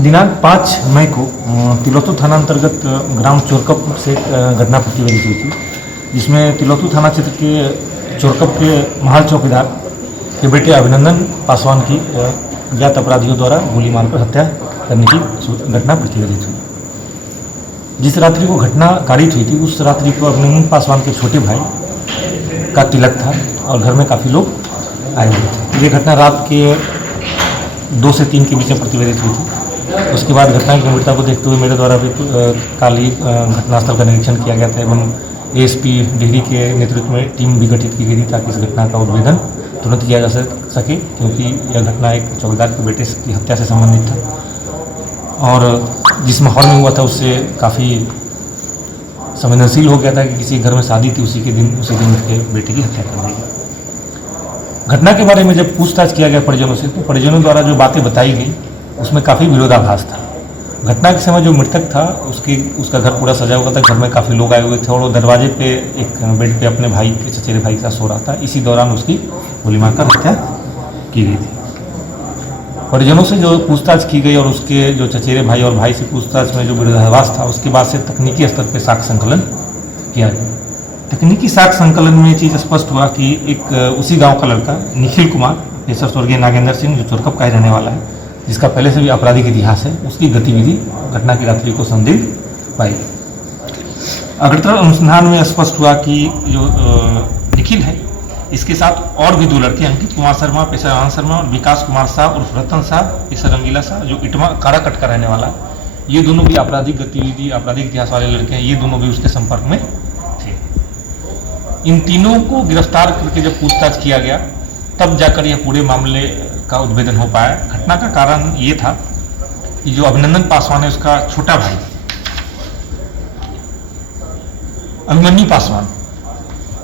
दिनांक 5 मई को तिलोतू थाना अंतर्गत ग्राम चोरकप से एक घटना प्रतिवेदित हुई थी, जिसमें तिलोतू थाना क्षेत्र के चोरकप के महाल चौकीदार के बेटे अभिनंदन पासवान की ज्ञात अपराधियों द्वारा गोली मारकर हत्या करने की घटना प्रतिवेदित हुई। जिस रात्रि को घटना कारित हुई थी, उस रात्रि को अभिनंदन पासवान के छोटे भाई का तिलक था और घर में काफ़ी लोग आए हुए थे। ये घटना रात के 2 से 3 के बीच में प्रतिवेदित हुई थी। उसके बाद घटना की गंभीरता को देखते हुए मेरे द्वारा भी काल ही घटनास्थल का निरीक्षण किया गया था एवं एएसपी डिहरी के नेतृत्व में टीम भी गठित की गई थी ताकि इस घटना का उद्भेदन तुरंत किया जा सके, क्योंकि यह घटना एक चौकीदार के बेटे की हत्या से संबंधित था और जिस माहौल में हुआ था उससे काफ़ी संवेदनशील हो गया था कि किसी घर में शादी थी, उसी दिन उसके बेटे की हत्या कर दी गई। घटना के बारे में जब पूछताछ किया गया परिजनों से, तो परिजनों द्वारा जो बातें बताई गई उसमें काफ़ी विरोधाभास था। घटना के समय जो मृतक था उसका घर पूरा सजा हुआ था, घर में काफ़ी लोग आए हुए थे और वो दरवाजे पे एक बेड पे अपने भाई के चचेरे भाई के साथ सो रहा था। इसी दौरान उसकी गोली मारकर हत्या की गई थी। परिजनों से जो पूछताछ की गई और उसके जो चचेरे भाई और भाई से पूछताछ में जो विरोधाभास था, उसके बाद से तकनीकी स्तर पर साक्ष्य संकलन किया गया। तकनीकी साक्ष्य संकलन में ये चीज़ स्पष्ट हुआ कि एक उसी गाँव का लड़का निखिल कुमार, पेशा स्वर्गीय नागेंद्र सिंह, जो चोरकप का ही रहने वाला है, जिसका पहले से भी आपराधिक इतिहास है, उसकी गतिविधि घटना की रात्रि को संदिग्ध पाई। अग्रतर अनुसंधान में स्पष्ट हुआ कि जो निखिल है, इसके साथ और भी 2 लड़के, अंकित कुमार शर्मा पेशा राम शर्मा और विकास कुमार शाह उर्फ रतन शाह पेशा रंगीला शाह, जो इटवा काराकट का रहने वाला है, ये दोनों भी आपराधिक गतिविधि आपराधिक इतिहास वाले लड़के हैं। ये दोनों भी उसके संपर्क में थे। इन तीनों को गिरफ्तार करके जब पूछताछ किया गया, तब जाकर यह पूरे मामले का उद्भेदन हो पाया। घटना का कारण ये था कि जो अभिनंदन पासवान है, उसका छोटा भाई अभिमन्यु पासवान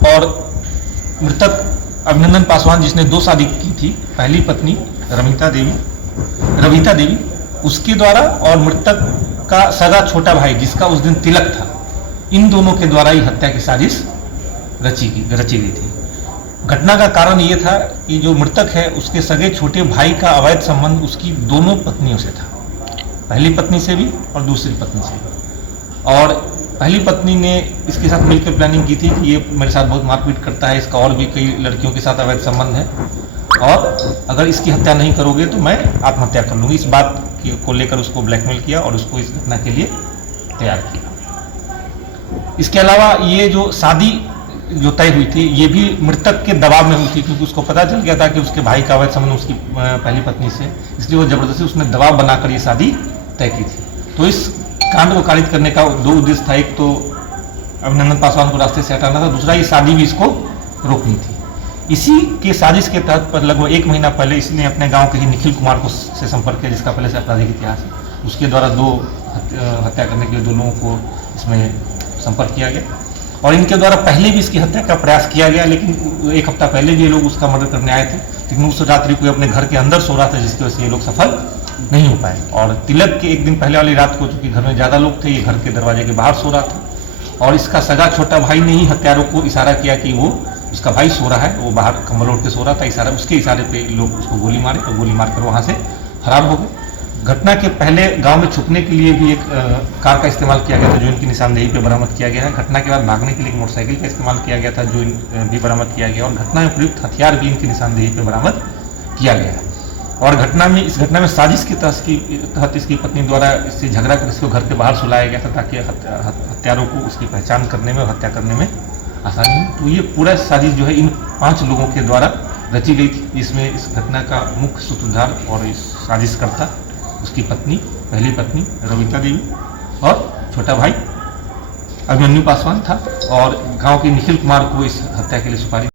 और मृतक अभिनंदन पासवान, जिसने 2 शादी की थी, पहली पत्नी रविता देवी, उसके द्वारा और मृतक का सगा छोटा भाई जिसका उस दिन तिलक था, इन दोनों के द्वारा ही हत्या की साजिश रची गई थी। घटना का कारण ये था कि जो मृतक है, उसके सगे छोटे भाई का अवैध संबंध उसकी दोनों पत्नियों से था, पहली पत्नी से भी और दूसरी पत्नी से भी। और पहली पत्नी ने इसके साथ मिलकर प्लानिंग की थी कि ये मेरे साथ बहुत मारपीट करता है, इसका और भी कई लड़कियों के साथ अवैध संबंध है और अगर इसकी हत्या नहीं करोगे तो मैं आत्महत्या कर लूँगी। इस बात को लेकर उसको ब्लैकमेल किया और उसको इस घटना के लिए तैयार किया। इसके अलावा ये जो शादी जो तय हुई थी, ये भी मृतक के दबाव में हुई थी, क्योंकि उसको पता चल गया था कि उसके भाई का अवैध संबंध उसकी पहली पत्नी से, इसलिए वो जबरदस्ती उसने दबाव बनाकर ये शादी तय की थी। तो इस कांड को कारित करने का 2 उद्देश्य था। एक तो अभिनंदन पासवान को रास्ते से हटाना था, दूसरा ये शादी भी इसको रोकनी थी। इसी के साजिश के तहत पर लगभग 1 महीना पहले इसने अपने गाँव के ही निखिल कुमार को से संपर्क किया, जिसका पहले से आपराधिक इतिहास है। उसके द्वारा 2 हत्या करने के लिए 2 लोगों को इसमें संपर्क किया गया और इनके द्वारा पहले भी इसकी हत्या का प्रयास किया गया, लेकिन 1 हफ्ता पहले भी ये लोग उसका मर्डर करने आए थे, लेकिन उस रात्रि को अपने घर के अंदर सो रहा था, जिसकी वजह से ये लोग सफल नहीं हो पाए। और तिलक के 1 दिन पहले वाली रात को, चूंकि घर में ज़्यादा लोग थे, ये घर के दरवाजे के बाहर सो रहा था और इसका सगा छोटा भाई ने ही हत्यारों को इशारा किया कि वो उसका भाई सो रहा है, वो बाहर कंबल ओढ़ के सो रहा था। उसके इशारे पर लोग उसको गोली मारे और गोली मारकर वहाँ से फरार हो गए। घटना के पहले गांव में छुपने के लिए भी एक कार का इस्तेमाल किया गया था, जो इनकी निशानदेही पे बरामद किया गया है। घटना के बाद भागने के लिए एक मोटरसाइकिल का इस्तेमाल किया गया था, जो भी बरामद किया गया और घटना में प्रयुक्त हथियार भी इनकी निशानदेही पे बरामद किया गया है। और इस घटना में साजिश के तहत इसकी पत्नी द्वारा इससे झगड़ा कर इसको घर के बाहर सुलाया गया था, ताकि हत्यारों को उसकी पहचान करने में और हत्या करने में आसानी हो। तो ये पूरा साजिश जो है इन 5 लोगों के द्वारा रची गई थी, जिसमें इस घटना का मुख्य सूत्रधार और इस साजिशकर्ता उसकी पत्नी, पहली पत्नी रविता देवी और छोटा भाई अभिमन्यु पासवान था और गांव के निखिल कुमार को इस हत्या के लिए सुपारी